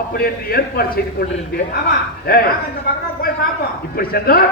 அப்படி என்று ஏற்பாடு செய்து கொண்டிருந்தேன். இப்படி சென்றால்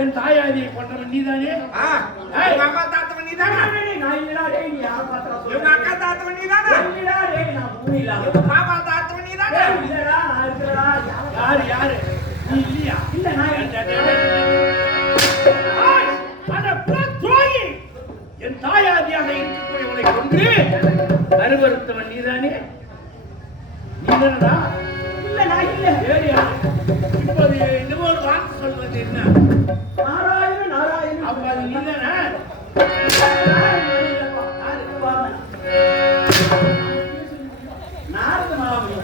என் தாயாதியை கொண்டவன் நீதானே? அம்மா தாத்தவன் நீதானே? அக்கா தாத்தவன் நீதானே? பாபா தாத்தவன் நீதானே? யாரு யாரு நீ இல்லையா? என் தாயாதியாக இருக்கக்கூடியவனை கொண்டு அருவருத்தவன் நீதானே? நீதானடா? இல்ல நான் இல்ல. வேறு யாரு? இப்போது இன்னொரு வார்த்தை சொல்வது என்ன? நாராயணன் நாராயணன். அப்ப அது நீதானே? நாரத மகாமுனி.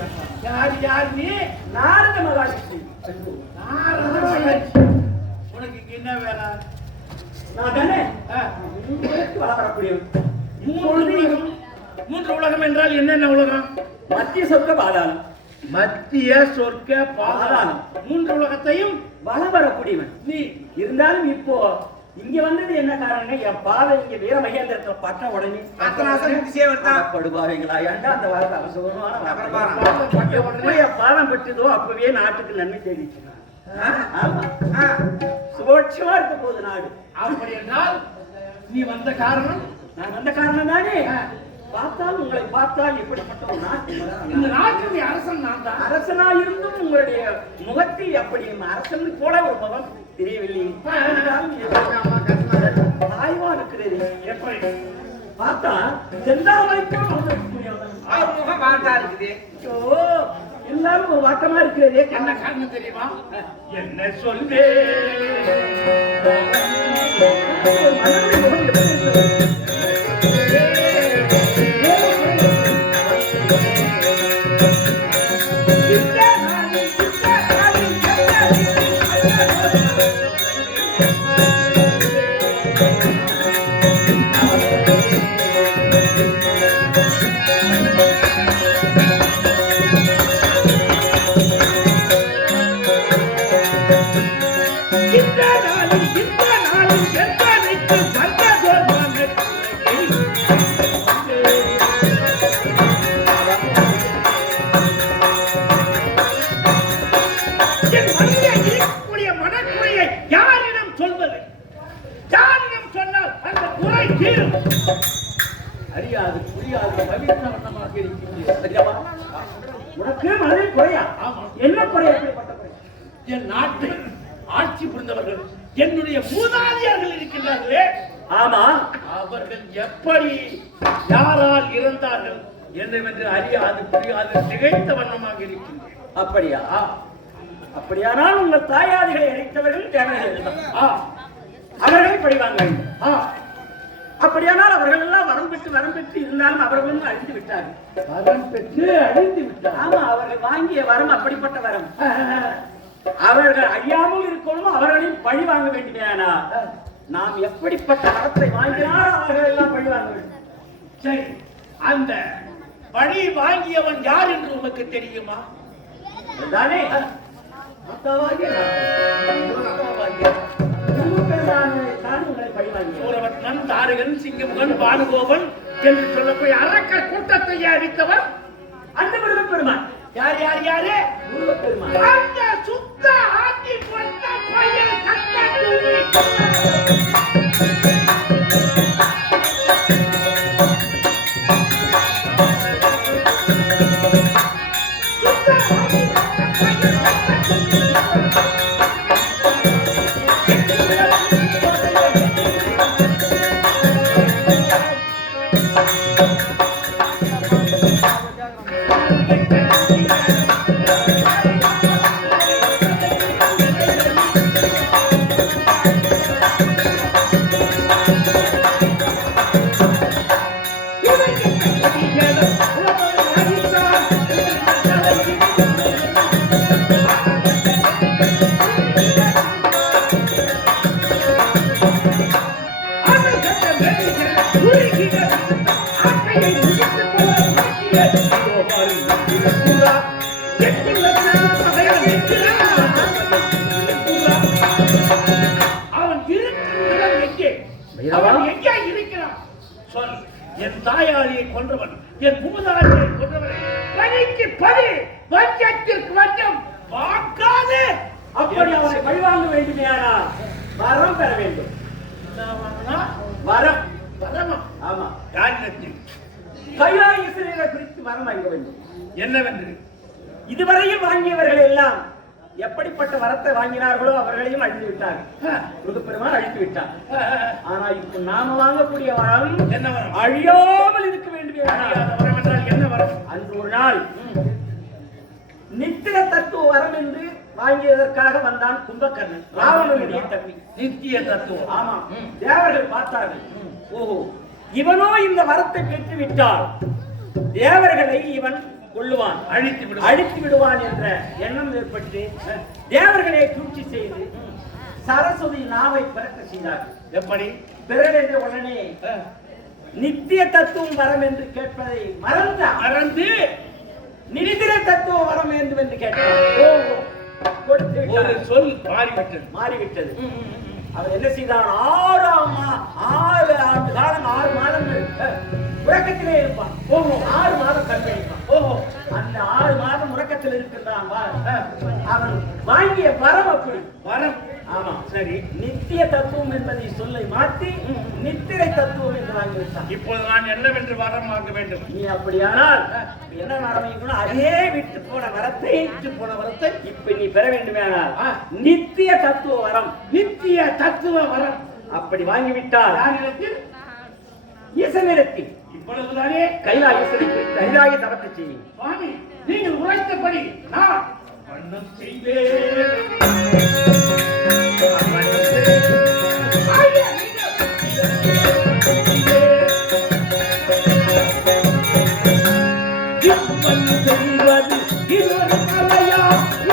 யார் யார் நீ? நாரத மகாலட்சுமி. உனக்கு இங்க என்ன வேலை? நான் தானே வளரக்கூடியவன். மூன்று உலகம் என்றால் என்னென்ன உலகம்? மத்திய சொர்க்க பாதாளம். மத்திய சொர்க்க பாதாளம் மூன்று உலகத்தையும் வளம் வரக்கூடியவன் நீ. இருந்தாலும் இப்போ இங்க வந்தது என்ன காரணம்? என் பாதை இங்க வீர மகேந்திரத்தை பட்ட உடனே படுபாவைங்களா? ஏன்டா அந்த வாரத்தை அவசரமான பாதம் பட்டதோ அப்பவே நாட்டுக்கு நன்மை தெரிவிச்சு சுபோட்சமா இருக்க போகுது நாடு. அப்படி என்றால் நீ வந்த காரணம்? நான் வந்த காரணம் தானே. பார்த்தால் உங்களை பார்த்தால் எப்படிப்பட்ட ஒரு நாட்டு இந்த நாட்டுடைய அரசன் நான் தான். அரசனா இருந்தும் உங்களுடைய முகத்தில் எப்படி அரசன் போல ஒரு முகம் தெரியவில்லை. ஆய்வா இருக்கிறது. எப்படி பார்த்தா செந்தாமரைக்கும் முகம் வாட்டா இருக்குது. எல்லாரும் ஒரு வாட்டமா இருக்கிறதே. என்ன காரணம் தெரியுமா? என்ன சொல்வே இருக்கக்கூடிய மனக்குறையை யாரிடம் சொல்வது? யாரிடம் சொன்னால் அந்த குறை தீரும்? அறியாது புரியாது பவித்த வண்ணமாக இருக்கிறீர்கள். உனக்கு மனதில் குறையா? ஆமா. என்ன குறை? எப்படிப்பட்ட குறை? என் நாட்டை ஆட்சி புரிந்தவர்கள் என்னுடைய மூதாதையர்கள் இருக்கின்றார்களே, ஆமா, அவர்கள் எப்படி யாரால் இறந்தார்கள் என்று அறியாது புரியாது திகைத்த வண்ணமாக இருக்கின்றனர். அப்படியா? அப்படியானால் உங்கள் தாயாதிகளை அழைத்தவர்கள் தேவர்கள் அவர்களை பழிவாங்க வேண்டும். அப்படியானால் அவர்கள் எல்லாம் வரம் பெற்று இருந்தாலும் அவர்களும் அழிந்து விட்டார்கள். வரம் பெற்று அழிந்து விட்டார். ஆமா, அவர்கள் வாங்கிய வரம் அப்படிப்பட்ட வரம். அவர்கள் அழியாமல் இருக்கணும், அவர்களையும் பழி வாங்க வேண்டுமையானா நாம் எப்படிப்பட்ட வரத்தை வாங்கினால் அவர்கள் எல்லாம் பழி வாங்க வேண்டும். சரி, அந்த பழி வாங்கியவன் யார் என்று உனக்கு தெரியுமா? தானே சூரவர்மன், தாரகன், சிங்கமுகன், பானுகோபன் என்று சொல்லக்கூடிய அரக்கர் கூட்டத்தை அழித்தவர் அந்த முருகப்பெருமான். யார் யார் யாரு? முருகப்பெருமான். அந்த சுத்த ஆட்டி கொண்ட பையன் என் தாயாரியை கொன்றவன், என் மூதாதையை கொன்றவன், பழிக்கு பழி, வஞ்சத்திற்கு வஞ்சம் வாக்காது. அப்படி அவனை பழிவாங்க வேண்டுமையானால் வரம் பெற வேண்டும். வரம். வரமா? ஆமா. யாரிடத்தில்? கைலாயேஸ்வரரை குறித்து வரம் வாங்க வேண்டும். என்னவென்று? இதுவரையில் வாங்கியவர்கள் எல்லாம் எப்படிப்பட்ட வரத்தை வாங்கினார்களோ அவர்களையும் அழித்து விட்டார்கள். முருகப்பெருமான் அழித்து விட்டார். ஆனா இப்ப நாம வாங்கக்கூடிய வரம் என்ன வரம்? அழியாமல் இருக்க வேண்டிய வரம் என்றால் என்ன வரம்? அன்று ஒரு நாள் நித்திய தத்துவ வரம் என்று வாங்கியதற்காக வந்தான் கும்பகர்ணன், ராவணனுடைய தம்பி. நித்திய தத்துவம். ஆமா. தேவர்கள் பார்த்தார்கள், ஓஹோ இவனோ இந்த வரத்தை பெற்று விட்டால் தேவர்களை இவன் கொள்ளுவான், அழித்து விடுவான் என்ற எண்ணம் ஏற்பட்டு தேவர்களை சூழ்ச்சி செய்து சரஸ்வதி நாவை பிறக்க செய்தார்கள். எப்படி? பிறகு உடனே நித்திய தத்துவம் வரம் என்று கேட்பதை மறந்து நித்திய தத்துவ வரம் வேண்டும் என்று கேட்டார். கொடுத்து ஒரு சொல் மாறிவிட்டது. அவர் என்ன செய்தார்? 6 ஆண்டு காலம் 6 மாதங்கள் உறக்கத்திலே இருப்பான். 6 மாதம் கற்பழிப்பான். அந்த 6 மாதம் உறக்கத்தில் இருக்கின்றான். அவன் வாங்கிய வரம் அப்படி வரம். ஆமா, சரி. நித்திய தத்துவம் என்பதை சொல்லை மாற்றி நித்திரை தத்துவம் என்று வாங்கிவிட்டான். இப்போது நான் என்னவென்று வரம் வாங்க வேண்டும்? நீ அப்படியானால் என்ன வரம்? அதே விட்டு போன வரத்தை இப்ப நீ பெற வேண்டுமேனால் நித்திய தத்துவ வரம். நித்திய தத்துவ வரம் அப்படி வாங்கிவிட்டால் யாரிடத்தில்? ஈசனிடத்தில். இப்பொழுதுதானே கைலாய தவத்தை செய்யும். சுவாமி, நீங்கள் உரைத்தபடி நான் வண்ணம் செய்வேன். இன்னொரு கலையா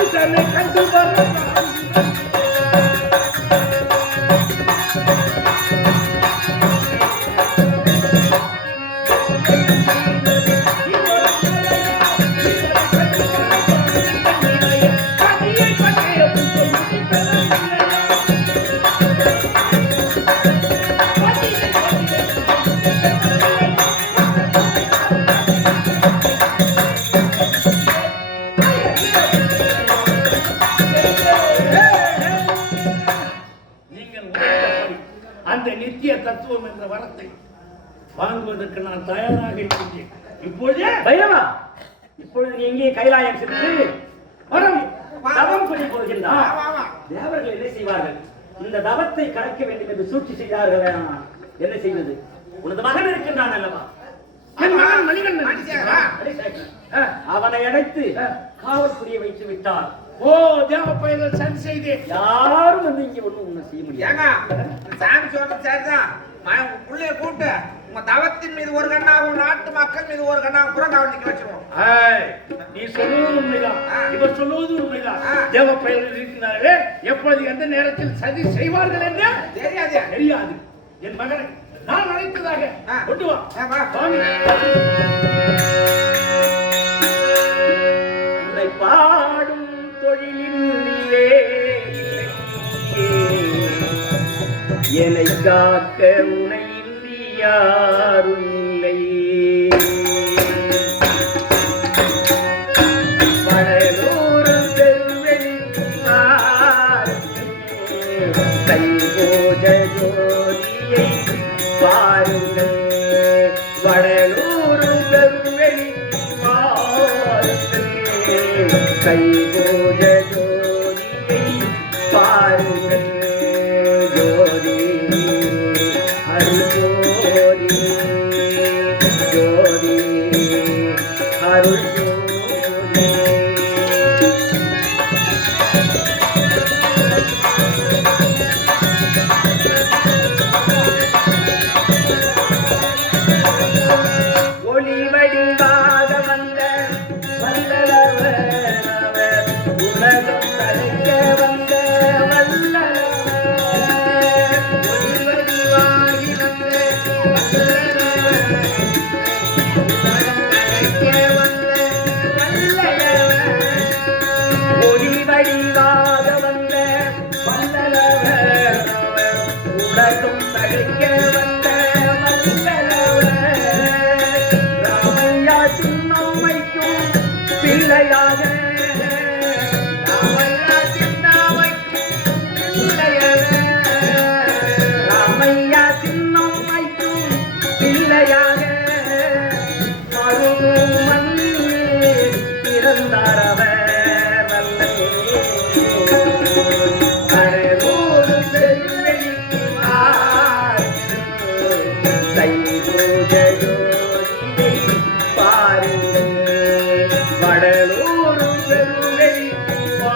இதனை கண்டு வர என்ற வரத்தை வாங்குவதற்கு நான் தயாராக இருக்கின்றேன். இப்பொழுதே பைரவா, இப்பொழுது நீ எங்கே கைலாயம் சென்று வரம் தவம் பண்ணி போகின்றார். வா, வா. தேவர்கள் என்ன செய்வார்கள்? இந்த தவத்தை கலைக்க வேண்டும் என்று சூழ்ச்சி செய்தார்களே, என்ன செய்வது? உனது மகன் இருக்கின்றான் அல்லவா? என் மகன் மணிகண்டன். மணிசேகரா? அவனை அடைத்து காவல் புரிய வைத்து விட்டார். ஓ தேவ பயிர்கள் சரி செய்தேன். யாரும் வந்து இங்க ஒண்ணும் உன்னை செய்ய முடியாது. ஏங்க சாமி சொல்றது சரிதான். புள்ளைய கூட்டு உங்க தவத்தின் மீது ஒரு கண்ணாகவும் நாட்டு மக்கள் மீது ஒரு கண்ணாகவும் புறம் கவனிக்க வச்சிருவோம். நீ சொல்லுவது உண்மைதான், இவர் சொல்லுவது உண்மைதான். தேவ பயிர்கள் இருக்கிறார்களே, எப்போது எந்த நேரத்தில் சதி செய்வார்கள் என்று தெரியாது. என் மகனை நான் அழைத்ததாக கொண்டு வா. சுவாமி உன்னை பாடும் தொழிலிலே என்னை காக்க உனை இன்றி யாரும் இல்லை. படலூரும் கைபோஜ ஜோதியை பாருங்கள். வடலூரும் கைபோஜ ஜோதியை பாருங்கள். ஜோதி அருள் ஜோதி, ஜோதி அருள் ஜோதி. ஒளி வடிவாக வந்த வல்லவர் உலகம் தழைக்க வந்த வல்லவர். ஒளி வடிவாகி வந்த வல்லவர் உலகம் தழைக்க வந்த வல்லவர். ஒளி வடிவாக வந்த வல்லவர் உலகம் தழைக்க வந்த வல்லவர். ராமையா சின்னம்மைக்கும் பிள்ளையாக, ராமையா சின்னம்மைக்கும் பிள்ளையாக, ராமையா சின்னம்மைக்கும் பிள்ளையாக அருளும் மண்ணில் பிறந்தார் அவர் வல்லலே. கடலோடு பெருவெளிக்கார் தைபூஜ ஜோதியை பாருங்கள். வடலூரும் பெருவெளிக்கார்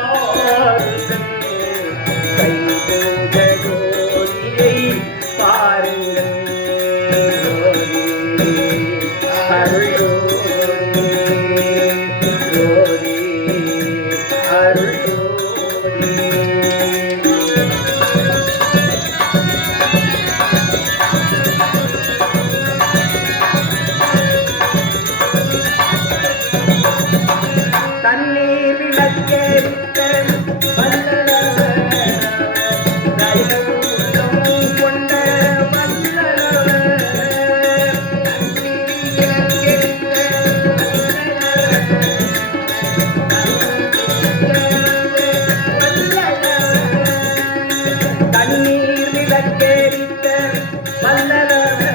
தைபூஜ ஜோதியை பாருங்கள். ஜோதி அருள் ஜோதி, ஜோதி அருள் ஜோதி. தண்ணீர் விளக்கேறித்த வல்லவர் தயவுள்ளம் கொண்ட வல்லவர். தண்ணீர் விளக்கேறித்த வல்லவர்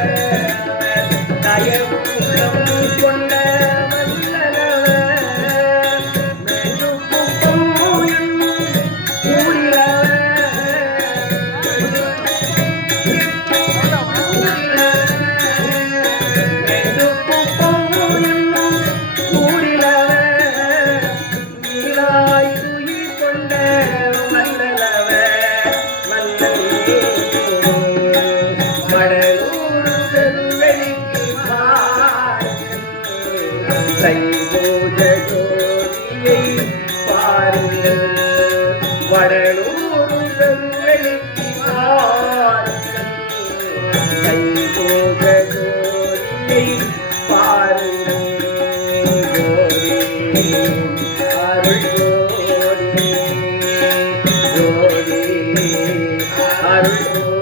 தயவுள்ளம் கொண்ட வல்லவர். மெழுகுக்கும் தைபூஜ ஜோதியை பாருங்கள். வடலூரும் பெருவெளிக்கு பாருங்கள். தைபூஜ ஜோதியை பாருங்கள். ஜோதி அருள் ஜோதி, ஜோதி அருள் ஜோதி.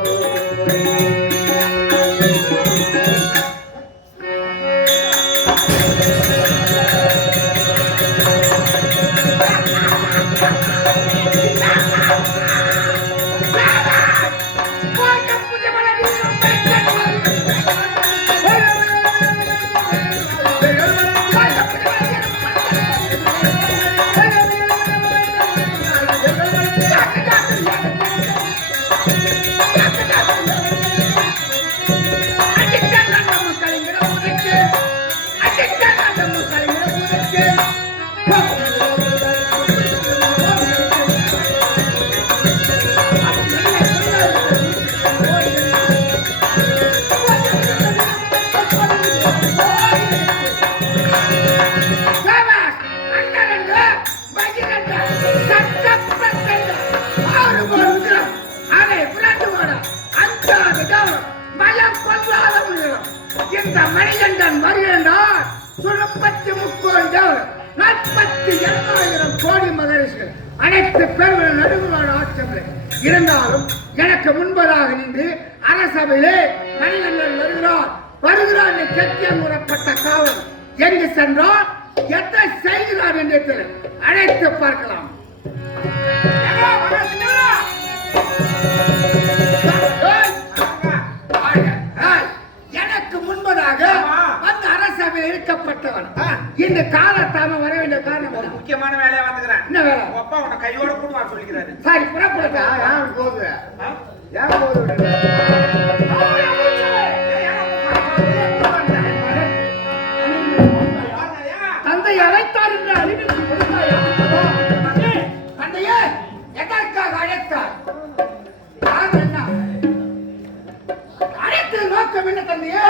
பூஜை பண்ண வேந்தன் வருகின்றார். சுழப்பத்தி முக்கோடி தேவர் 48,000 கோடி மகரிஷிகள் அனைத்து பேர்கள் நடுவரோட ஆட்சமில்லை இருந்தாலும் எனக்கு முன்பதாக நின்று அரசவையிலே மணிகண்டன் வருகிறார் கெட்டிய முறப்பட்ட காவல் எங்கு சென்றால் எதை செய்கிறார் என்று அழைத்து பார்க்கலாம். எனக்கு முன்பதாக அந்த அரசவையில் இருக்கப்பட்டவன் இந்த காலத்தாம வர வேண்டிய காரணம் ஒரு முக்கியமான வேலையா வந்துக்கிறேன். என்ன வேலை? உங்க அப்பா உன்னை கையோட கூட வர சொல்லிக்கிறாரு. சரி புறப்படுங்க. ஏன் போகுது? ஏன் போகுது? தந்தை அழைத்தார் என்று அறிவிப்பு கொடுத்தாயா? தந்தையே எதற்காக அழைத்தார்? என்ன அழைத்து நோக்கம் என்ன தந்தையே?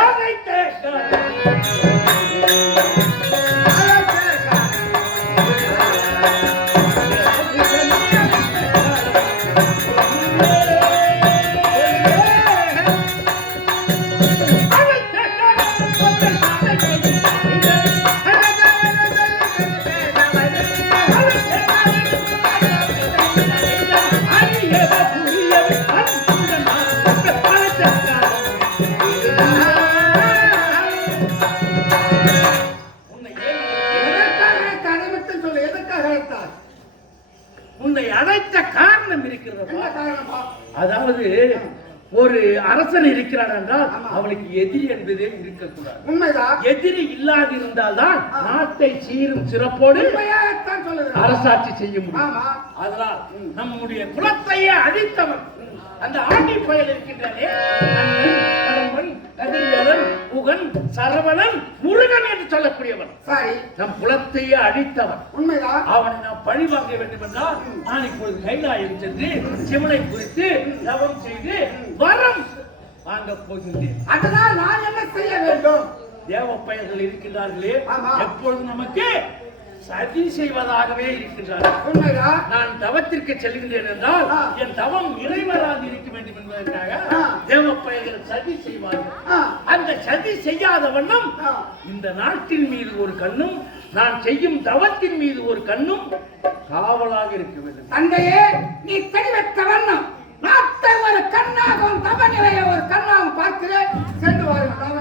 உன்னை அழைத்த காரணம் இருக்கிறது. அதாவது ஒரு அரசன் இருக்கிறான் என்றால் அவனுக்கு எதிரி என்பதே இருக்கக்கூடாது. உண்மைதான். எதிரி இல்லாது இருந்தால்தான் நாட்டை சீரும் சிறப்போடு அரசாட்சி செய்ய முடியும். அதனால் நம்முடைய குலத்தையே அழித்தவன் அந்த ஆண்டி பயல் இருக்கின்றனே, கதிர்வேலன், புகன், சரவணன், முருகன் என்று சொல்லக்கூடியவன் நம் குலத்தையே அழித்தவன். உண்மைதான். அவனை நாம் பழி வாங்க வேண்டும் என்றால் நான் இப்பொழுது கைலாயம் சென்று சிவனை குறித்து தவம் செய்து வரம் வாங்க போகின்றேன். அதனால் நான் என்ன செய்ய வேண்டும்? தேவ பயல்கள் இருக்கின்றார்களே, எப்பொழுது நமக்கு சதி செய்வதாகவே இருக்கின்றார்கள். உண்மைதான். நான் தவத்திற்கு செல்கின்றேன் என்றால் என் தவம் நிறைவேறாது இருக்க வேண்டும் என்பதற்காக தேவ பயல்கள் சதி செய்வார்கள். அந்த சதி செய்யாத வண்ணம் இந்த நாட்டின் மீது ஒரு கண்ணும் நான் செய்யும் தவத்தின் மீது ஒரு கண்ணும் காவலாக இருக்க வேண்டும். தந்தையே, நீ தெரிவித்த வண்ணம் நாட்டை ஒரு கண்ணாகவும் தவ நிலையை ஒரு கண்ணாகவும் பார்க்கிறேன். சென்று வாருங்கள். தவ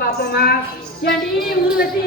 பாப்போமா ஏண்டி ஊர்வசி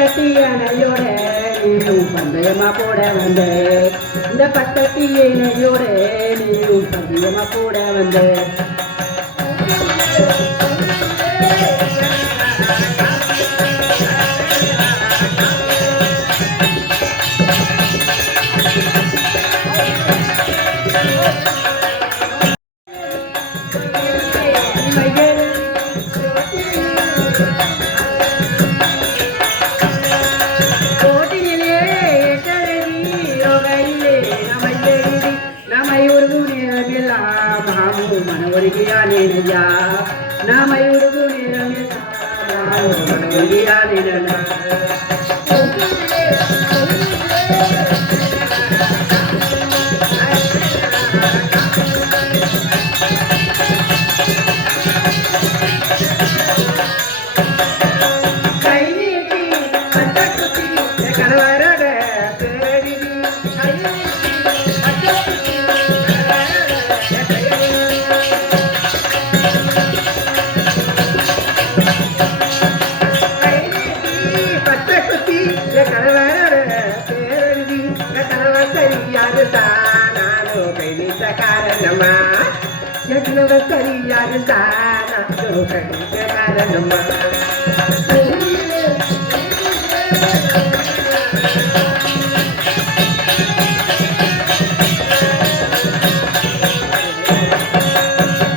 பட்டத்தியனையோட நீயும் பந்தயமா போட வந்த இந்த பட்டத்தியனையோட நீயும் பந்தயமா போட வந்த நாமையுடுகு கை நீட்டி கணவரட காரணமா சரியாரு காரணமா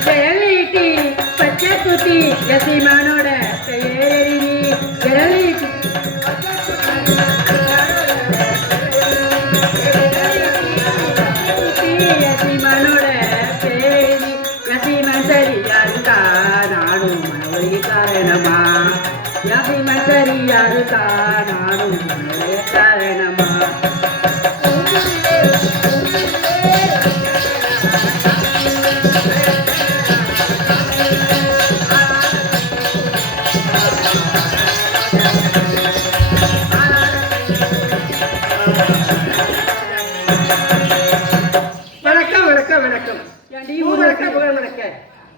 ஜெயலீட்டி பச்சை குத்தி யசிமானோட ஜெயலீட்டி காரணமா சரியாரு நானும் காரணமா வணக்கம் வணக்கம் வணக்கம் வணக்கம் வணக்க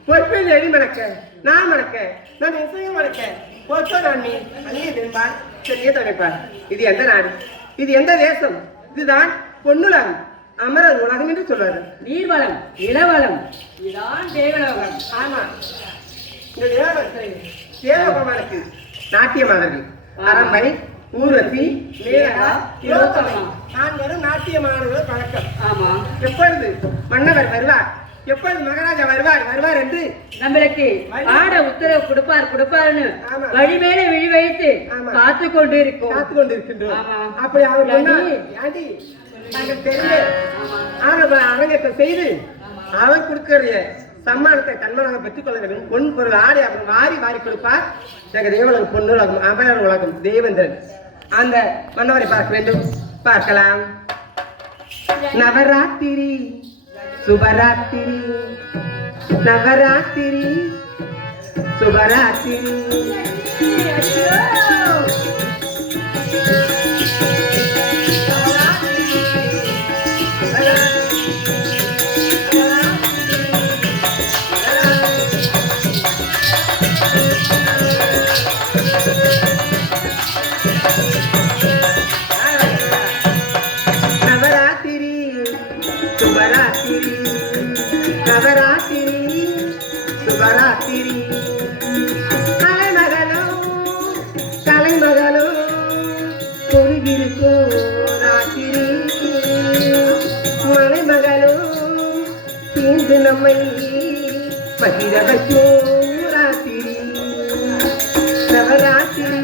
பொறுப்பில் எரி மணக்க நான் மணக்க நான் இசையும் மணக்க பொறுப்ப நான் நீ அங்கே திரும்பான் சரியே தவிப்பார் இது எந்த நாடு இது எந்த தேசம் இதுதான் பொன்னுலகம் அமரர் உலகம் என்று சொல்வாரு நீர்வளம் இளவளம் இதுதான் தேவலோகம் ஆமா இந்த தேவபெருமானுக்கு நாட்டியமானவர்கள் அரம்பை ஊரசி மேலகா திலோத்தமா நான் வரும் நாட்டியமானவர்கள் பழக்கம் ஆமா எப்பொழுது மன்னவர் வருவார் எப்பொழுது மகாராஜா வருவார் என்று நம்மளுக்கு ஆட உத்தரவு கொடுப்பாருன்னு வழி மேல விழி வைத்து காத்து கொண்டு இருக்கின்றோம் அப்படி அவர் அரங்கத்தை செய்து அவர் கொடுக்கிற சம்மானத்தை தன்மனாக பெற்றுக் கொள்ள வேண்டும். பொன் பொருள் ஆடை அவர் வாரி கொடுப்பார். தேவலகம் பொன்னுலகம் அமரர் உலகம் தேவேந்திரன் அந்த மன்னவரை பார்க்க வேண்டும். பார்க்கலாம். நவராத்திரி சுபராத்திரி நவராத்திரி சுபராத்திரி. நவராத்திரி சுபராத்திரி நவராத்திரி சுபராத்திரி. கலைமகளோ பொருகிருக்கும் ராத்திரி. மலைமகளோ தீர்ந்து நம்மை மகிழ வைக்கும் ராத்திரி. நவராத்திரி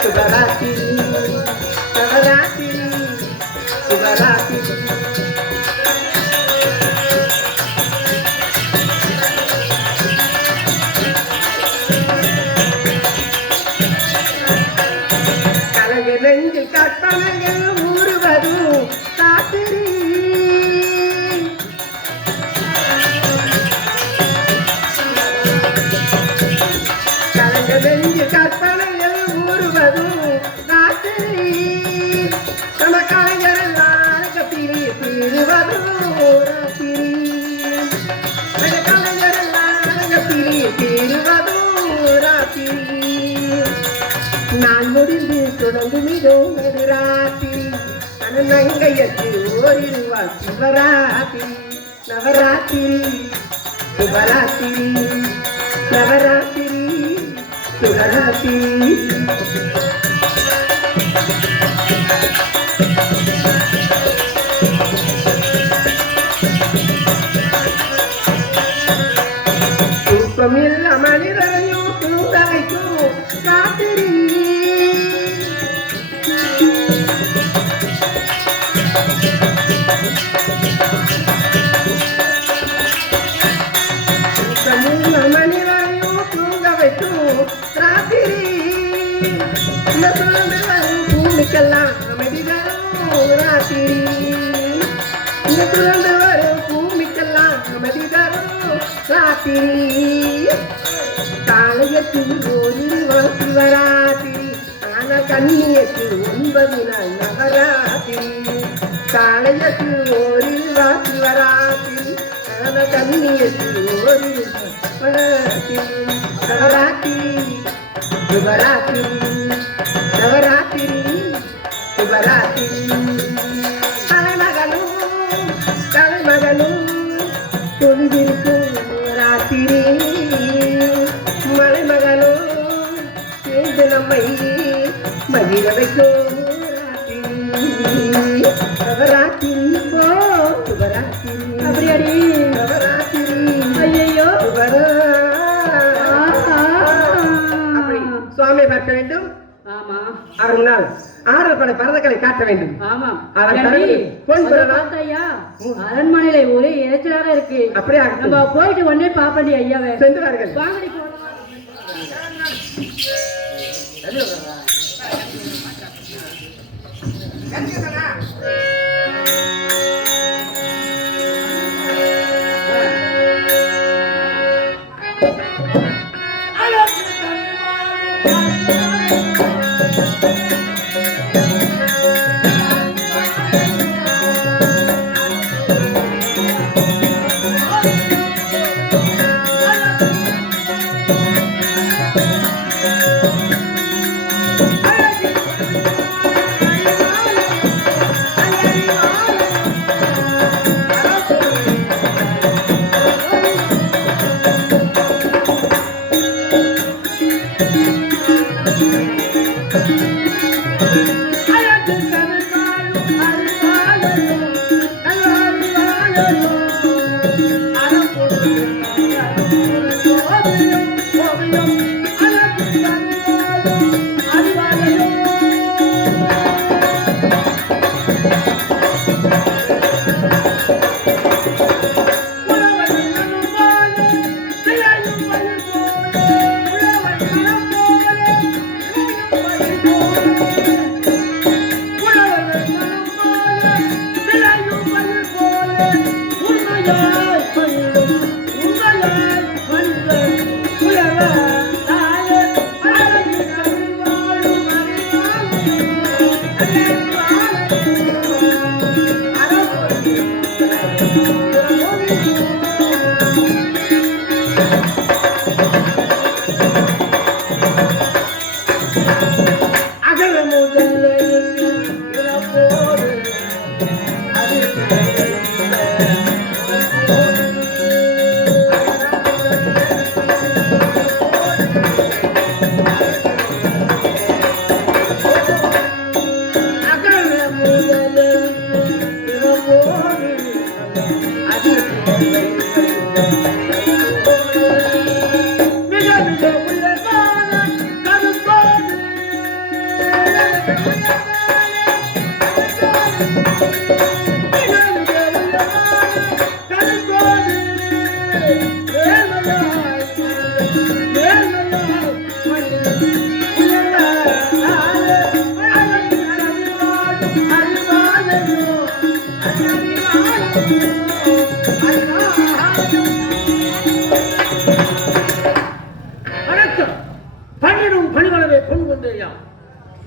சுபராத்திரி நவராத்திரி சுபராத்திரி. நெஞ்சில் கட்டணைகள் ஊறுவதும் ராத்திரி. கலங்க நெஞ்சில் கட்டணைகள் ஊறுவதும் ராத்திரி. நம்ம கலைஞர் நாடகத்திலே தீருவதும் ராத்திரி. கலைஞர் நாடகத்திலே தீருவதும் ராத்திரி. நான் முடிந்து தொடர்ந்து மிகவும் ராத்திரி. நங்கையத்து ஓரிருவா சிவராத்திரி. நவராத்திரி சுபராத்திரி நவராத்திரி சுபராத்திரி. தூக்கமில்ல மனிதரையும் தூங்க வைக்கும் ராத்திரி. மனிதரையும் தூங்க வைக்கும் ராத்திரி. இந்த சுழந்து வரும் பூமிக்கெல்லாம் அமைதி தரும் ராத்திரி. இந்த சுழந்து வரும் பூமிக்கெல்லாம் அமைதி தரும் ராத்திரி. காலையத்தில் ஒரு சிவராத்திரி. ஆனால் கண்ணியத்தில் 9 நாள் நவராத்திரி. காலையத்தில் ஒரு சிவராத்திரி. ஆனால் கண்ணியத்தில் ஒரு நவராத்திரி சுபராத்திரி நவராத்திரி சுபராத்திரி. கலைமகனும் தொழுதிருக்கும் ராத்திரி. மலைமகனோ சேர்ந்து நம்மை மகிழ வைக்கும் ராத்திரி. நவராத்திரி சுபராத்திரி. அப்படியாடி நவராத்திரி. ஐயோ அப்படி சுவாமி பார்க்க வேண்டும். ஆமா அவர் முன்னால் ஆடல் பட பரதக்கலை காட்ட வேண்டும். ஆமா ஐயா அரண்மனையில ஒரே இறைச்சலாக இருக்கு. அப்படியே நம்ம போயிட்டு உடனே பாப்பண்டி ஐயாவை சென்றார்கள். வாங்கடி போலாம். வணக்கம். பன்னிடும் பணிவளவே பொன் கொண்டேயாம்,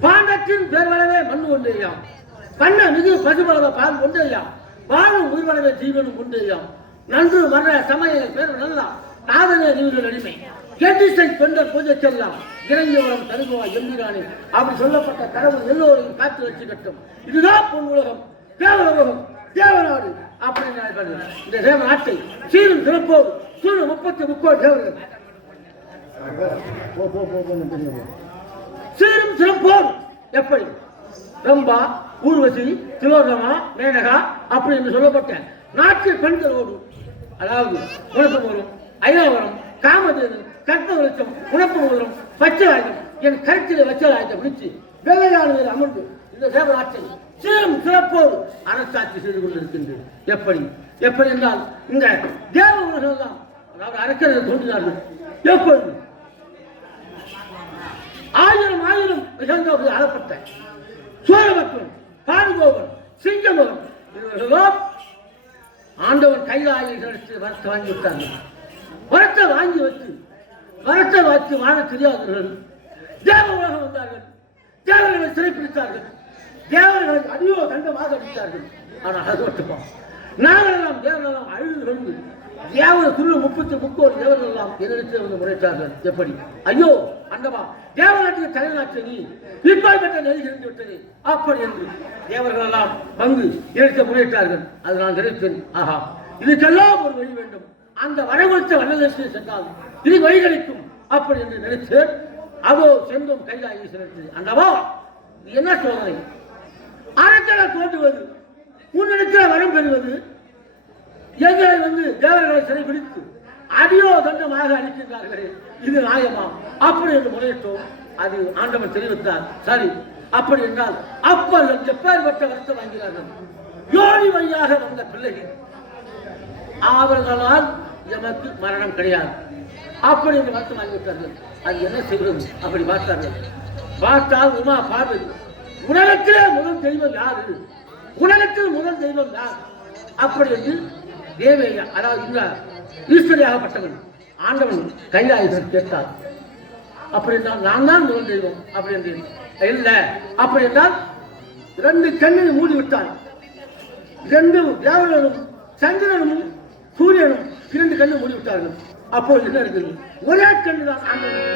பாண்டத்தின் பேர்வளவே மண் கொண்டேயாம், பண்ண மிகு பசுவளவ பால் கொண்டேயாம், வாழும் உயிர்வளவே ஜீவனும் கொண்டேயாம், நன்று மர சமய பேர் நல்லா நாதனே நீர்கள் அடிமை கேட்டிசை பெண்டர் பூஜை செல்லாம் இறங்கியவரம் தருகுவா எம்பிரானே அப்படி சொல்லப்பட்ட கடவுள் எல்லோரையும் காத்து வச்சுக்கட்டும். இதுதான் பொன் உலகம், தேவலோகம், தேவநாடு அப்படின்னு இந்த தேவ நாட்டை சீரும் சிறப்போடு சூழ் 33 தேவர்கள் சீரும் சிறப்போடு எப்படி ரம்பா, ஊர்வசி, திலோதமா, மேனகா அப்படி என்று சொல்லப்பட்ட நாட்டிய பெண்களோடு, அதாவது குணப்பமோரும், ஐயாவரம், காமதேனு, கற்பவருத்தம், குணப்பமோரும், பச்சையாயுதம் என் கருத்திலே வச்சலாயுதம் விழித்து வெள்ளையாளுநர் அமர்ந்து இந்த தேவ நாட்டை சீரும் சிறப்போடு அரசாட்சி செய்து கொண்டிருக்கின்றது. எப்படி எப்படி என்றால் இந்த தேவ உலகம் தான், அதாவது அரக்கர்கள் தோன்றினார்கள். எப்பொழுது 1000 மிகுந்தவர்கள் ஆளப்பட்ட சோழபக்தன், பாடுகோபன், சிங்கமகன் இவர்களெல்லாம் ஆண்டவன் கைலாயை வரத்தை வாங்கி விட்டார்கள். வரத்தை வாங்கி வச்சு வாழ தெரியாதவர்கள் தேவ உலகம் வந்தார்கள். தேவர்களை சிறைப்பிடித்தார்கள். தேவர்களை அடியோ தண்டமாக அடித்தார்கள். ஆனால் அது மட்டும் நாங்களெல்லாம் தேவரெல்லாம் அழுது கொண்டு தேவர் துள்ள 33 தேவர்கள் எல்லாம் என்னிடத்தில் வந்து முறைத்தார்கள். எப்படி ஐயோ அண்டவா, தேவநாட்டுக்கு தலைநாட்டு நீ இப்படிப்பட்ட நெறி இருந்து விட்டது அப்படி என்று தேவர்கள் எல்லாம் வந்து என்னிடத்தில் முறையிட்டார்கள். அது நான் நினைத்தேன், ஆஹா இதுக்கெல்லாம் ஒரு வழி வேண்டும், அந்த வரவழைத்த வல்லரசு சென்றால் இது வழிகளிக்கும் அப்படி என்று நினைத்து அதோ சென்றும் கைலாயி செலுத்து. அண்டவா இது என்ன சோதனை, அரக்கனை தோன்றுவது, உன்னிடத்தில் வரம் பெறுவது, எங்களை வந்து தேவர்களை சிறைபிடித்து அடியோ தண்டமாக அளிக்கின்றார்களே இது நியாயமா அப்படி என்று முறையிட்டோம். அது ஆண்டவன் தெரிவித்தார். சரி அப்படி என்றால் அப்பர்கள் எப்பேற்பட்ட வருத்தம் வாங்கிறார்கள். யோனி வழியாக வந்த பிள்ளைகள் அவர்களால் எமக்கு மரணம் கிடையாது அப்படி என்று வருத்தம் வாங்கிவிட்டார்கள். அது என்ன செய்வது அப்படி பார்த்தார்கள். பார்த்தால் உமா பார்வதி, உலகத்திலே முதல் தெய்வம் யாரு, உலகத்தில் முதல் தெய்வம் யார் அப்படி என்று தேவையா, அதாவது இந்த ஈஸ்வரியாகப்பட்டவன் ஆண்டவன் கைலாயத்தில் கேட்டார். அப்படி என்றால் நான் தான் முதல் தெய்வம் அப்படி என்று இல்லை. அப்படி என்றால் 2 கண்ணினை மூடிவிட்டான். 2 தேவர்களும் சந்திரனும் சூரியனும் 2 கண்ணை மூடிவிட்டார்கள். அப்போது என்ன இருக்குது, ஒரே கண்ணு தான் ஆண்டவன்,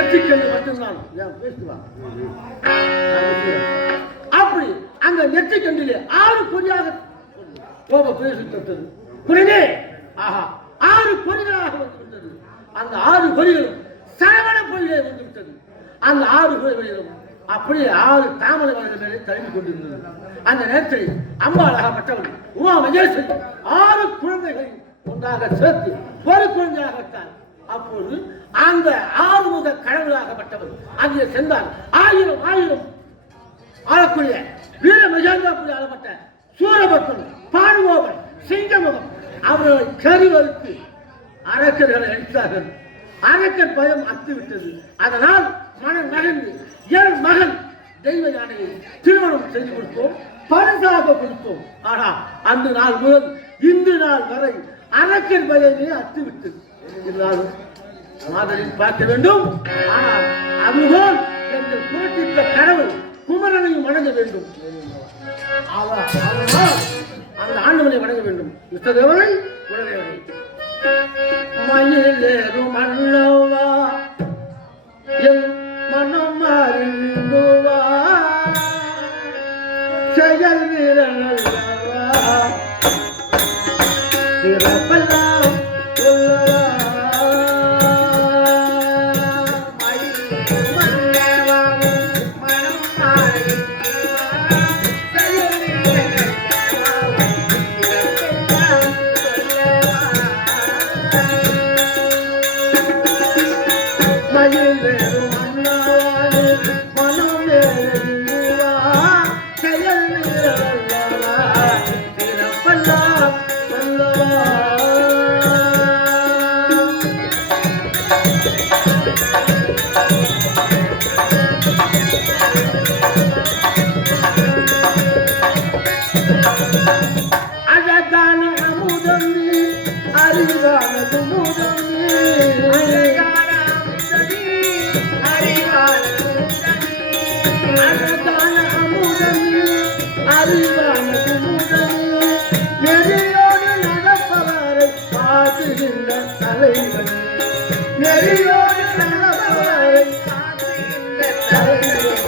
8 கண்ணு மட்டும்தான் பேசுவான். அப்படி அந்த 8 கண்ணிலே 6 பொறியாக கோப பேசிட்டது. குறைந்தே ஆஹா 6 பொறிகளாக வந்துவிட்டது. அந்த 6 பொறிகளும் சரவண பொறியிலே வந்துவிட்டது. அந்த 6 பொறிகளிலும் அப்படியே 6 தாமரை மலர்கள் மேலே தழுவி கொண்டிருந்தது. அந்த நேரத்தில் அம்பாளாகப்பட்டவன் உமா மகேஸ்வரி 6 குழந்தைகளை ஒன்றாக சேர்த்து ஒரு குழந்தையாகத்தான். அப்போது அந்த 6 முக கடவுளாகப்பட்டவன் அங்கே சென்றால் 1000 ஆளக்கூடிய வீர மஜாந்தாப்புடி ஆளப்பட்ட சூரபக்தன், பாடுகோபன், சிங்கமுகம் அவர்களை கருவறுத்து அரக்கர்களை அழித்தார்கள். அரக்கர் பயம் அத்துவிட்டது. அதனால் மனம் நகர்ந்து என் மகன் தெய்வ யானையை திருமணம் செய்து கொடுத்தோம், பரிசாக கொடுத்தோம். ஆனால் அந்த நாள் முதல் இன்று நாள் வரை அரக்கர் பயமே அத்துவிட்டது. இருந்தாலும் மாதரில் பார்க்க வேண்டும். ஆனால் அதுபோல் எங்கள் புரட்சித்த கடவுள் குமரனையும் வணங்க வேண்டும். அந்த ஆண்டவனை வணங்க வேண்டும். இஷ்டதேவனை குலதேவனை மயிலேறு மன்னவா என் மனம் அறிந்துவா செயல் வீரனல்லவா சிறப்பெல்லாம் சொல்லவா மயில் வேறு மன்னாவானே மனம் வேறுவா செயல் வீரல்லவா சிறப்பெல்லாம் சொல்லவா. அழகான அமுதம் நீ அறிவான குமுதம் நீ அழகான அமுதம் நீ அறிவான குமுதம் நீ அழகான அமுதம் நீ அறிவான குமுதம் நீ நெறியோடு நடப்பவரை காட்டுகின்ற தலைவன் நெறியோடு நடப்பவரை காட்டுகின்ற தலைவன்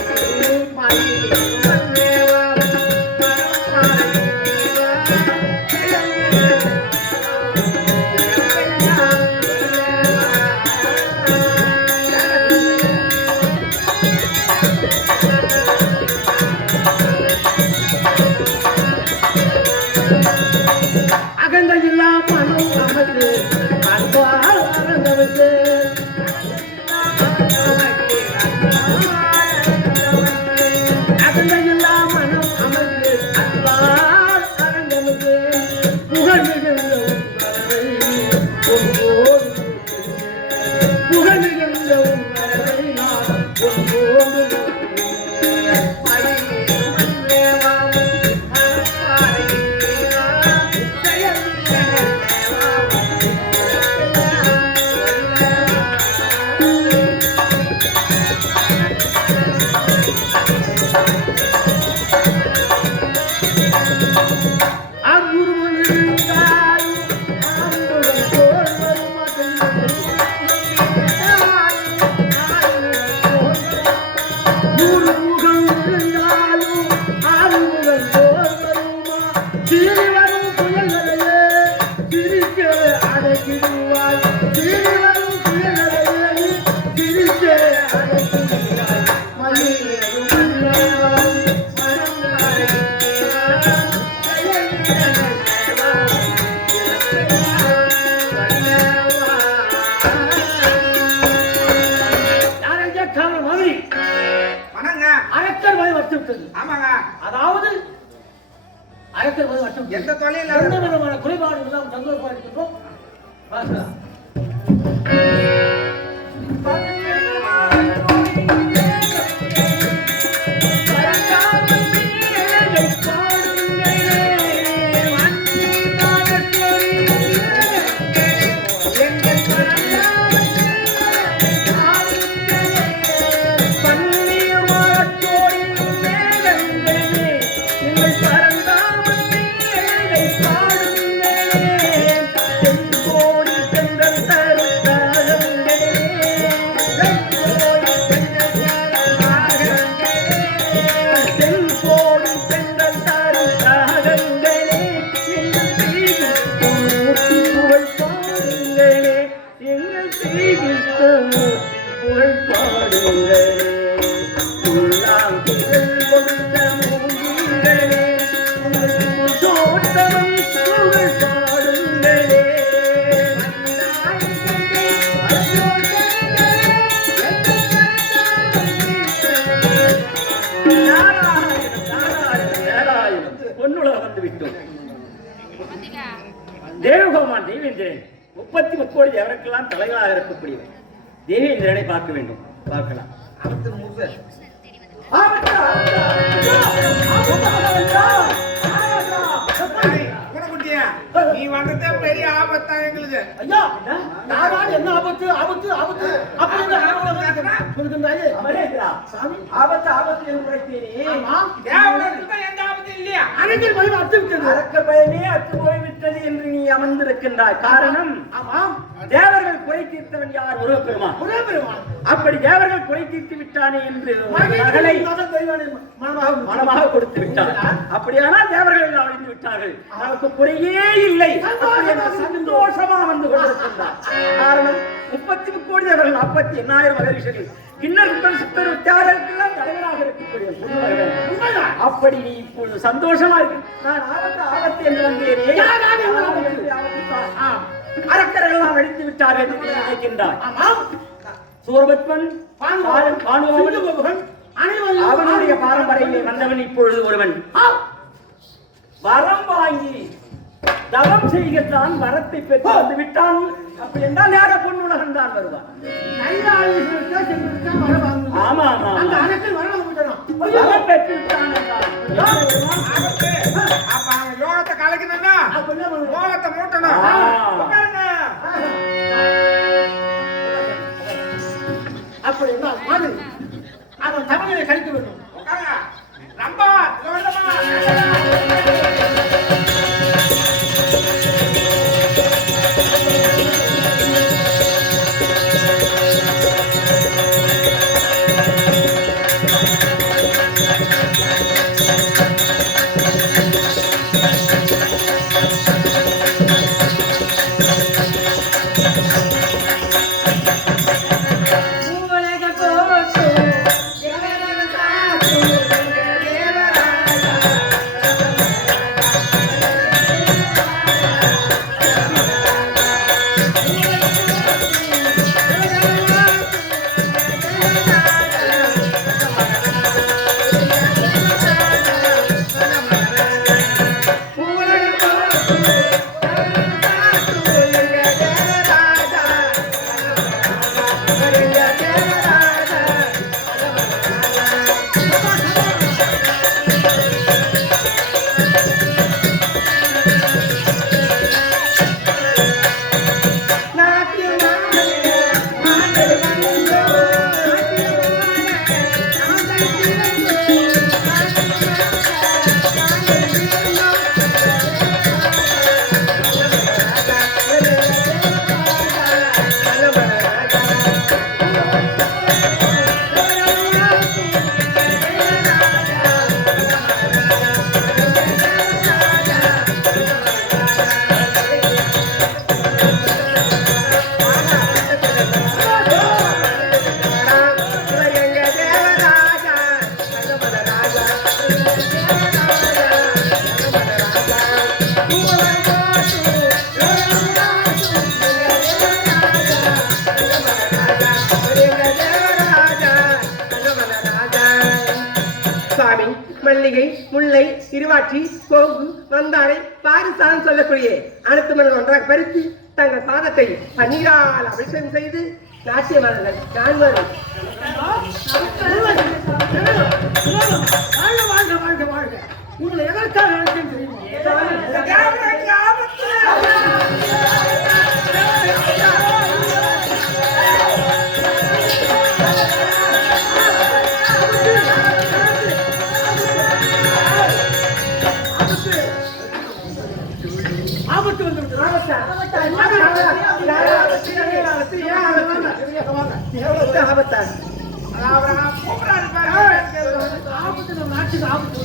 அகந்தையில்லா மனம் அமர்ந்து அன்பால் அறந்தவர்க்கு அகந்தையில்லா மனம் அமர்ந்து அன்பால் அறந்தவர்க்கு புகழ் மிகுந்த புகழ் மிகுந்த உணர்வை நான் ஒன்போடு அதாவது எந்த தொழில் எந்த விதமான குறைபாடு இல்லாமல் சந்தோஷமா இருக்கின்றோம். தேவகோமான் தேவேந்திரன் 33 எவருக்கெல்லாம் தலைவராக இருக்கக்கூடியவர் தேவேந்திரனை பார்க்க வேண்டும். பார்க்கலாம். நீ வந்ததே பெரிய ஆபத்தா எங்களுக்கு. ஐயா என்ன ஆபத்து ஆபத்து ஆபத்து அப்படின்னு ஆபத்து ஆபத்து என்று உரைத்தேனே. எந்த ஆபத்து இல்லையா? அரங்கில் பயம் அத்துவிட்டது. அரக்க பயமே அத்து போய்விட்டது என்று நீ அமர்ந்திருக்கின்றாய். காரணம் தேவர்கள் குறை தீர்த்தவன் யார்? முருகப்பெருமான். முருகப்பெருமான் அப்படி தேவர்கள் குறை தீர்த்து விட்டானே என்று மகளை மனமாக கொடுத்து விட்டார். அப்படியானால் தேவர்கள் எல்லாம் அழிந்து விட்டார்கள், நமக்கு குறையே இல்லை சந்தோஷமா வந்து கொண்டிருக்கின்றார். காரணம் 33 கோடி தேவர்கள் 48,000 மகரிஷிகள் கிண்ணர் சித்தர் வித்தியாசத்துக்கெல்லாம் தலைவராக இருக்கக்கூடிய அப்படி நீ இப்பொழுது சந்தோஷமா இருக்கு. நான் ஆபத்து என்று வந்தேனே. அரக்கர்கள் எல்லாம் அழித்து விட்டார்கள் என்று நினைக்கின்றார். சூரபத்மன் சிங்ககோபுரன் அனைவரும் அவனுடைய பாரம்பரையிலே வந்தவன் இப்பொழுது ஒருவன் வரம் வாங்கி தவம் செய்கிறான், வரத்தை பெற்று வந்து விட்டான். அப்படி என்றால் யார பொண்ணுலகன் தான் வருவான். நல்ல ஆயுஷத்தை செஞ்சுட்டா வர வாங்க. ஆமா ஆமா அந்த அனைத்து வரணும் விட்டணும். வரம் பெற்று விட்டான் என்றால் அப்ப அவன் யோகத்தை கலக்கணும்னா அப்ப என்ன பண்ணுவோம்? யோகத்தை மூட்டணும். உட்காருங்க. அப்படி இருந்தால் மாதிரி அவன் தமிழை கழிக்க வேண்டும். உட்காருங்க. ரம்பா, யோகமா. மல்லிகை, முல்லை, இருவாட்சி, கோங்கு, வந்தாரை, பாரிசாதம் சொல்லக்கூடிய அனைத்து மலர்கள் ஒன்றாக பறித்து தங்கள் பாதத்தை பன்னீரால் அபிஷேகம் செய்து நாட்டிய மலர்கள் நான்கு உங்களை எதற்காக நினைச்சேன் தெரியுமா? ஆபத்து வந்து விட்டது. ஆபத்தா ஆபத்து நம்ம நாட்டுக்கு ஆபத்து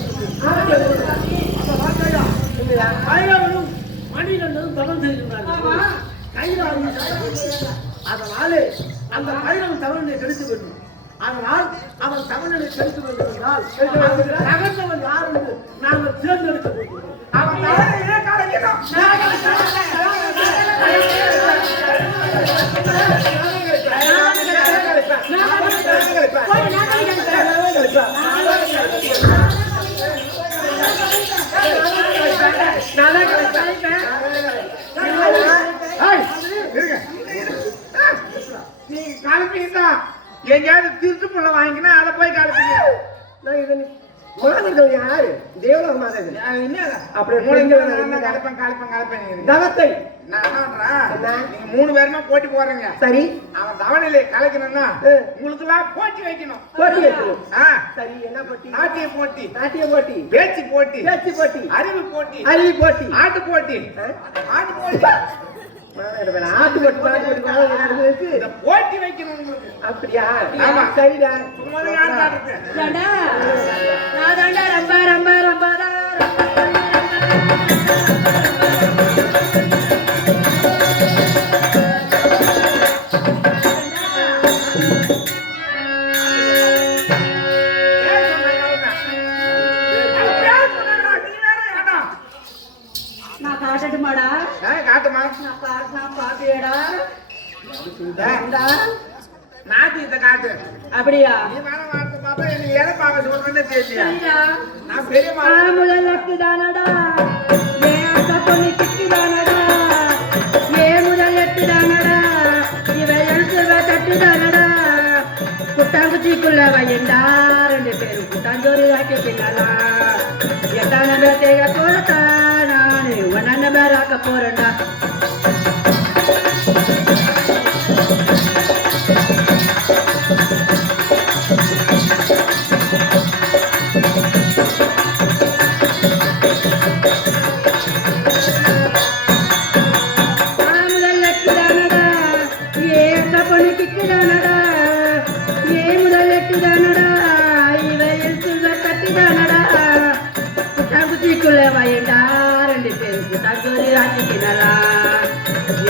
கைலாவனும் மணிகண்டனும் தவம் செய்திருந்தார்கள். கைலாவும் அதனாலே அந்த கைலவன் தமிழனை கெடுத்து வேண்டும். அதனால் அவன் தமிழனை கெடுத்து வேண்டும் என்றால் நகர்ந்தவன் யார் என்று நாங்கள் தேர்ந்தெடுக்க போகிறோம். அவன் தமிழனை கலைக்கிறோம். நீங்க கலப்பீங்க எங்கேயாவது திருட்டு புள்ள வாங்கினா அதை போய் கலப்பீங்க. மாதர்கள் யாரு? தேவலோக மாதர்கள் தவத்தை நீங்க 3 பேருமே போட்டி போடுறீங்க. சரி, அவன் தவணையில கலைக்கணும்னா உங்களுக்கு எல்லாம் போட்டி வைக்கணும். போட்டி வைக்கணும். சரி, என்ன போட்டி? நாட்டிய போட்டி, நாட்டிய போட்டி, பேச்சு போட்டி, பேச்சு போட்டி, அறிவு போட்டி, அறிவு போட்டி, ஆட்டு போட்டி, ஆட்டு போட்டி, ஆட்டு போட்டி, மாட்டு போட்டி இந்த போட்டி வைக்கணும் உங்களுக்கு. அப்படியா? ஆமா. சரிடா. சும்மா ஆட்டாடுறது ரம்பா ரம்பா ரம்பா நான் காட்டட்டுமாடா? காட்டுமா. நான் பாப்பியடா. நாட்டு காட்டு. அப்படியா நீ வர வார்த்தை பார்த்தா என்ன எதை பார்க்க சொல்றேன்னு தெரியல. சரிடா நான் பெரிய முதல் தானடா ஏன் அக்கா பொண்ணு திக்குதானடா ஏன் முதல் தானடா இவ எழுத்துவ தட்டுதானடா குட்டாங்குச்சிக்குள்ள வயண்டா 2 பேரும் குட்டாஞ்சோறு ஆக்கி தின்னலாம் எட்டான பேட்டையை போறதா நானு ஒன்னான பேராக்க போறேன்டா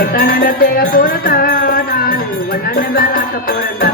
எட்டானத்தைய போறதா நானு ஒன்னான பேராக்க போறேன்டா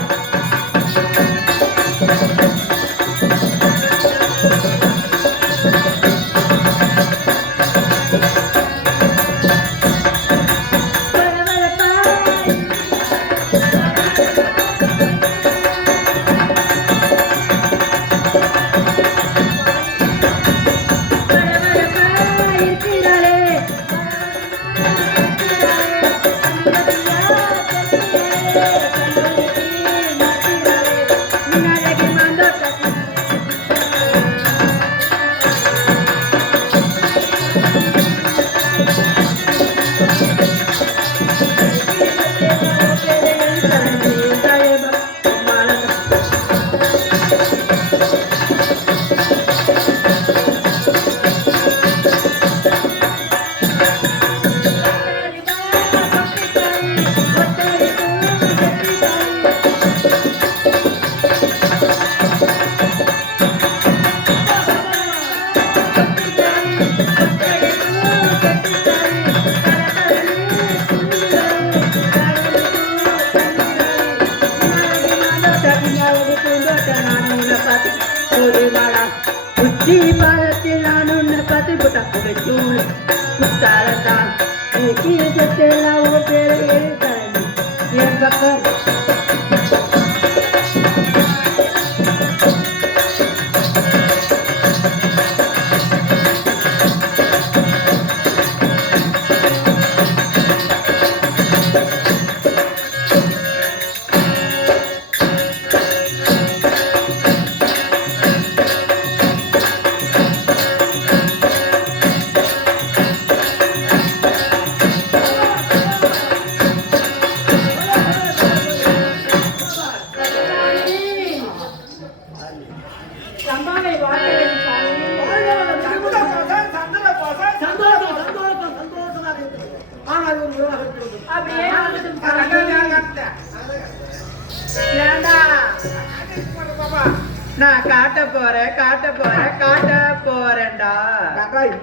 நான் காட்ட போறேன்டா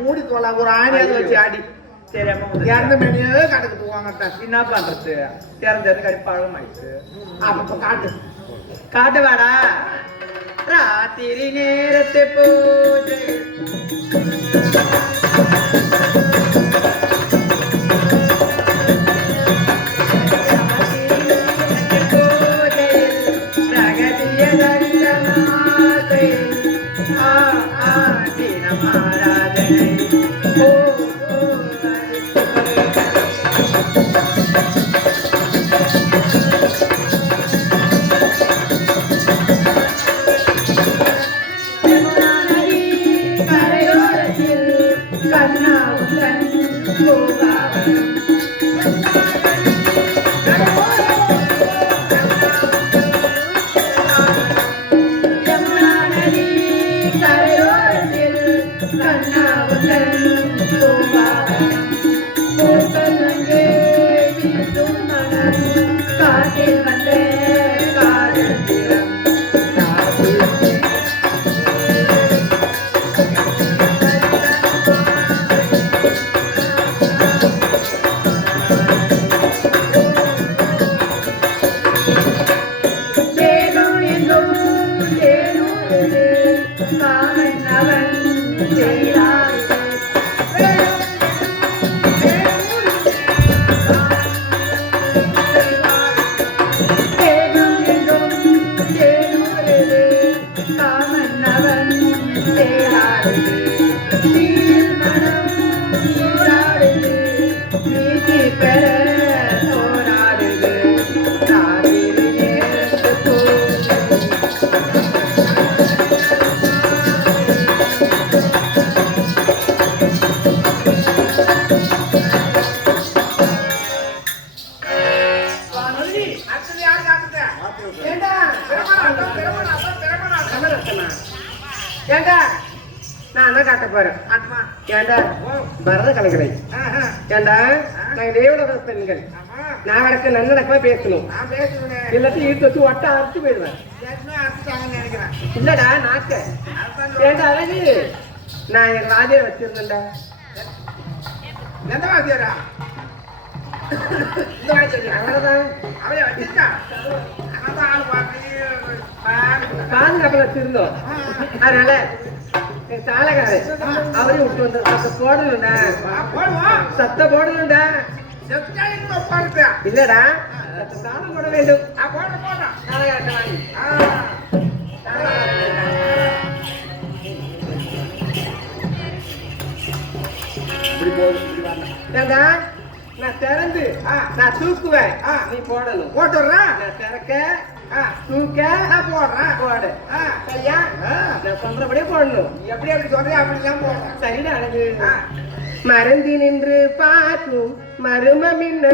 மூடி கொள்ளலாம் ஒரு ஆணியாவது வச்சு ஆடி தெரியாம இறந்த மேலேயே கணக்கு போவாங்க. என்ன பண்றது திறந்தது கடிப்பாழம் ஆயிடுச்சு. அப்ப காட்டு காட்டுவாடா ராத்திரி நேரத்து பூஜை பிரம்மரத்தமா ஏண்டா நான் தான் காட்ட போறேன் ஏண்டா பரத கலைகளை ஏண்டா நாங்க தேவலோக பெண்கள் நான் நடக்க நன்னடக்கமா பேசணும் எல்லாத்தையும் ஈர்த்து வச்சு ஒட்ட அறுத்து போயிடுவேன் இல்லடா நாக்க ஏண்டா அழகு நான் என் வாதியை வச்சிருந்தேன்டா எந்த வாத்தியாரா இந்த வாத்தியாரா அவ்வளவுதான் அவளை வச்சிருக்கா அதான் ஆள் பாதுகாப்பு வச்சிருந்தோம் அதனால என் தாளகாரு அவரையும் விட்டு வந்தோம் சத்த போடணும்டா போடுவோம் சத்த போடணும்டா இல்லடா சத்த தாளம் போட வேண்டும் தாளகாரத்தை வாங்கி ஏண்டா நான் திறந்து நான் தூக்குவேன் நீ போடணும் போட்டுடுறேன் நான் திறக்க தூக்க நான் போடுறேன் போடு சரியா நான் சொல்றபடியே போடணும் எப்படி அப்படி சொல்றேன் அப்படிலாம் போடுறேன் சரிடா அழகு மறந்து நின்று பார்க்கும் மருமம் என்ன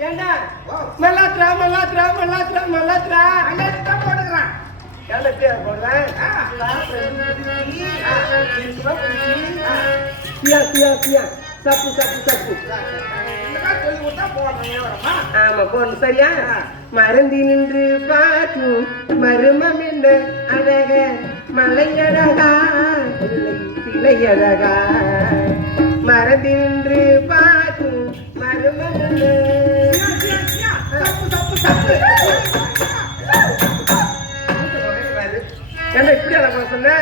ஏண்டா மல்லாத்ரா மல்லாத்ரா மல்லாத்ரா மல்லாத்ரா அங்கதான் போட்டுக்கிறேன் எவ்வளோ போடுறேன் சப்பு சப்பு சப்பு சொல்லி கொடுத்தா போடுறேன் ஆமா போடணும் சரியா மறந்தி நின்று பார்க்கும் மருமம் என்ன அழக மலையழகா இல்லை சிலையழகா மறந்தி நின்று பார்க்கும் மருமம் என்ன என்ன இப்படி அழகா சொன்ன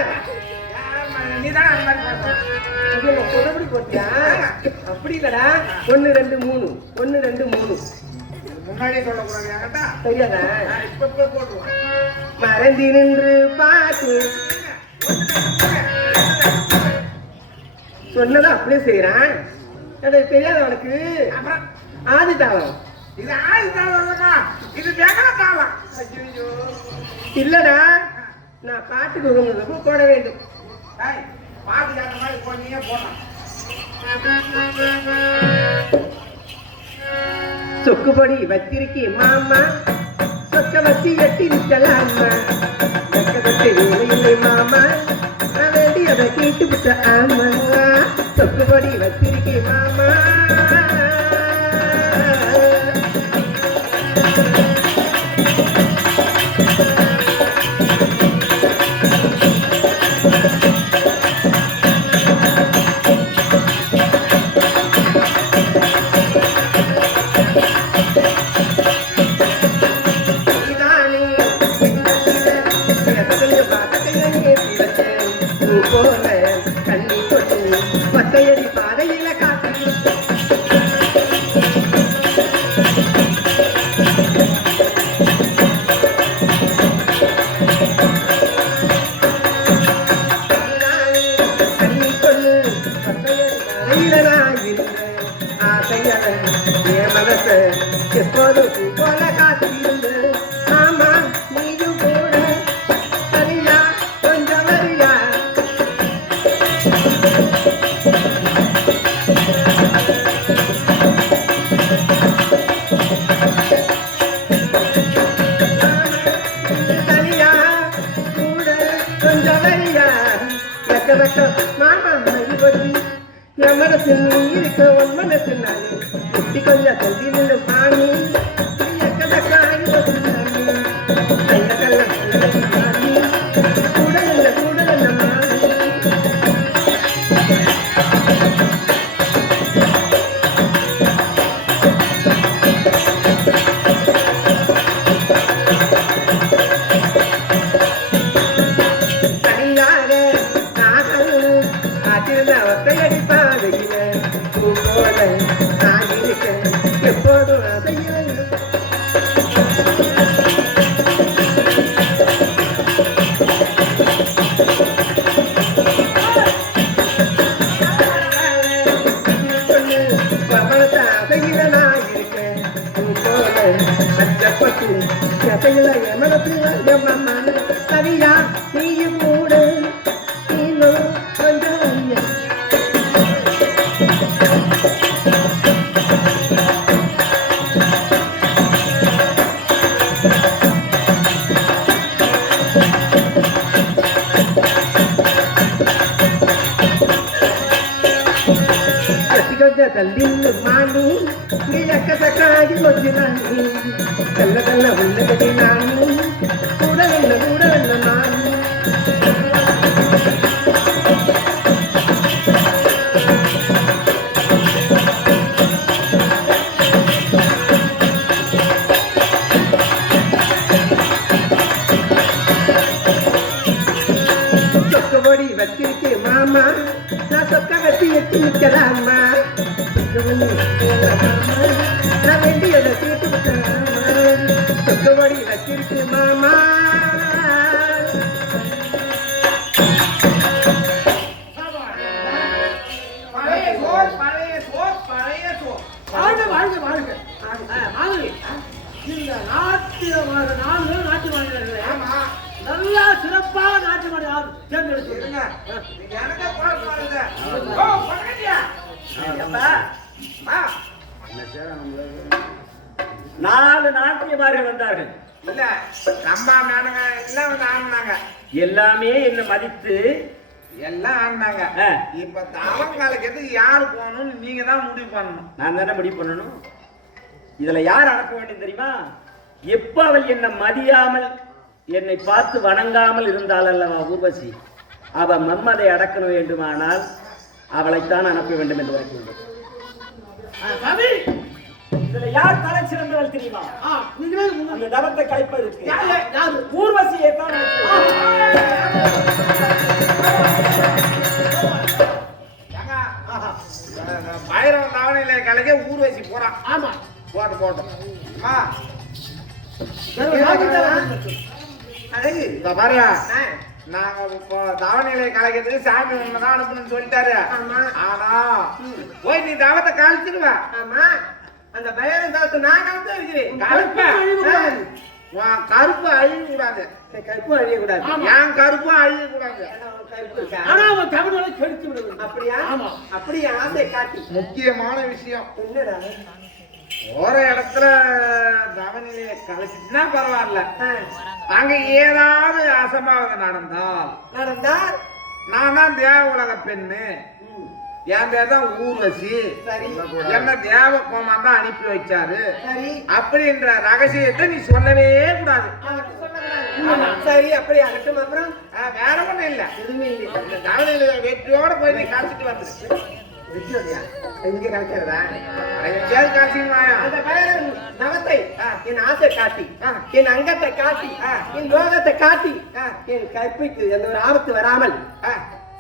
நீதான் அந்த மாதிரி சொன்னபடி போட்டியா அப்படி இல்லடா 1 2 3 1 2 3 முன்னாடியே சொல்லக்கூடாது என்கிட்ட சரியாதா இப்ப போட்டுருவான் மறந்தி நின்று பார்த்து சொன்னதை அப்படியே செய்யறான் எனக்கு தெரியாது அவனுக்கு அப்புறம் ஆதி தாளம் இது ஆள் தாளம்மா இது வெங்கல தாளம் இல்லடா நான் பாட்டுக்கு உகந்ததுக்கு போட வேண்டும் பாட்டு அந்த மாதிரி போனீங்க போடலாம் சொக்குபடி வச்சிருக்கே மாமா சொக்க வச்சு எட்டி நிக்கலாமா வெக்கதத்தை வேலையில்லை மாமா நான் வேண்டி அதை கேட்டு விட்ட ஆமா சொக்குபடி வச்சிருக்கே மாமா எப்போது போல காத்திருந்து ஆமா நீயும் கூட சரியா கொஞ்சம் வரியா சரியா கூட கொஞ்சம் வரியா வெக்க வெக்க மாமா மறுபடி என் மனசில் நீ இருக்க உன் மனசு நானே குட்டி கொஞ்சம் தள்ளி நின்று பாணி எக்கதக்காய் கூட இல்லை மாணி தனியாக நாகல் காத்திருந்த ஒத்தையடி பாதையில பூ போல நான் இருக்க எப்போதும் அதையில அதையில நான் இருக்கேன் பூ போல அச்சப்பட்டு எதையில எமனத்தில் சரியா நீயும் கூட இன்னும் கொஞ்சம் ಜೊತೆಯಲ್ಲಿ ಮಾಡು ನೀ ಎಕ್ಕತಕ್ಕಾಗಿ ಗೊತ್ತಿ ನಾನು ಕಲ್ಲ ಉಳ್ಳಗಡಿ ನಾನು ಕೂಡವೆಲ್ಲ ನಾನು சொக்கபடி வச்சிருக்கே மாமா நான் சொக்க வச்சு எட்டி நிற்கலாமா நான் வேண்டியதை கேட்டு சொக்கபடி வச்சிருக்கு மாமா பழைய சோர் பழைய சோர் பழைய சோர் வாழ்க வாழ்க வாழ்க மாதிரி இந்த நாட்டு மாநிலங்களே ஆமா நல்லா சிறப்பா நாட்டு மாநில தேர்ந்தெடுத்து இருங்க எனக்கு குழப்பம் வருது ஓ பக்கத்தியா நாலு நாட்டியமார்கள் வந்தார்கள் இல்ல நம்ம நானுங்க எல்லாம் வந்து ஆடினாங்க எல்லாமே என்ன மதித்து எல்லாம் ஆடினாங்க இப்ப தவங்காலுக்கு எதுக்கு யாரு போகணும்னு நீங்க தான் முடிவு பண்ணணும் நான் தானே முடிவு பண்ணணும் இதுல யார் அடக்க வேண்டும் தெரியுமா எப்ப அவள் என்னை மதியாமல் என்னை பார்த்து வணங்காமல் இருந்தாள் அல்லவா ஊர்வசி அவ மம்மதை அடக்க வேண்டுமானால் அவளைத்தான் அனுப்ப வேண்டும் என்று வைக்கின்றோம் இதுல யார் தலை சிறந்தவள் தெரியுமா அந்த தவத்தை கலைப்பதற்கு ஊர்வசியை தான் பயிரம் தாவணையில கலைக்க ஊர்வசி போறான் ஆமா போட்டோம் அழகு இந்த பாரு நாங்க இப்போ தாவணையில கலைக்கிறதுக்கு சாமி ஒண்ணுதான் அனுப்பணும்னு சொல்லிட்டாரு ஆனா போய் நீ தாவத்தை கழிச்சிடுவ ஆமா அந்த பயிரம் தாத்து நான் கலந்து இருக்கிறேன் கருப்பு அழிய கூடாது கருப்பு அழியக்கூடாது என் கருப்பும் அழிய கூடாது ஆனா அவன் தமிழை கெடுத்து விடுவது அப்படியா அப்படியே ஆசை காட்டி முக்கியமான விஷயம் என்னடா போற இடத்துல தவநிலையை கலைச்சிட்டுனா பரவாயில்ல அங்க ஏதாவது அசம்பாவிதம் நடந்தால் நான் தான் தேவ உலக பெண்ணு என் பேர் தான் ஊர்வசி என்ன தேவ கோமான் தான் அனுப்பி வச்சாரு அப்படின்ற ரகசியத்தை நீ சொல்லவே கூடாது சரி அப்படி ஆகட்டும் அப்புறம் வேற ஒண்ணும் இல்ல எதுவுமே இல்லை இந்த தவநிலையை வெற்றியோட போய் நீ கழிச்சிட்டு வந்துரு இங்க கலைக்கிறதா எங்கேயாவது கழிச்சிட்டு வாயா அந்த பயிரம் நவத்தை என் ஆசை காட்டி என் அங்கத்தை காட்டி என் யோகத்தை காட்டி என் கற்பிக்கு எந்த ஒரு ஆபத்து வராமல்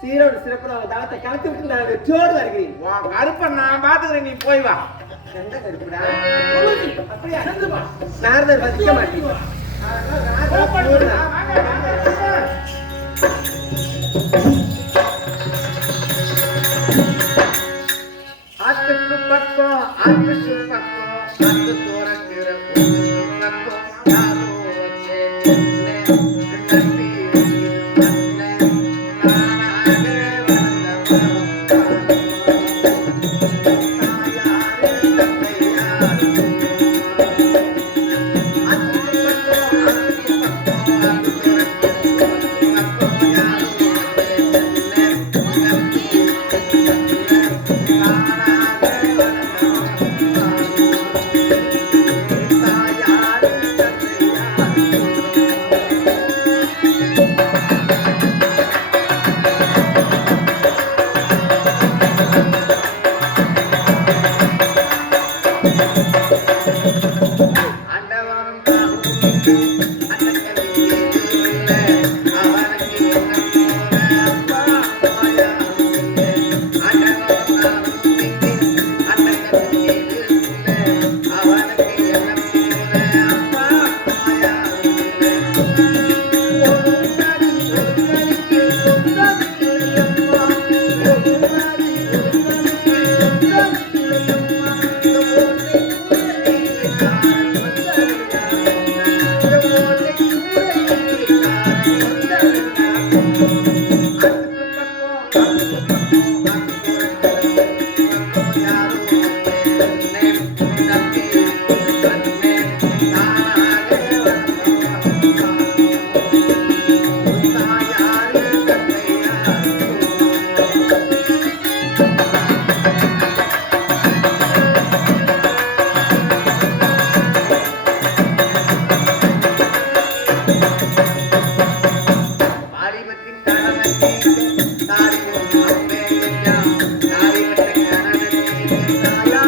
சீரோடு சிறப்பு தவத்தை கலத்து விட்டு நான் வெற்றியோடு வருகிறேன் கருப்பை நான் பாத்துக்கிறேன் நீ போய் வா எந்த கருப்புடா அப்படியா நாரதர் வசிக்க மாட்டேன் ஆத்துக்கு பக்கம் ஆத்துக்கு பக்கம் ஆத்து தோரக்கிற தாயா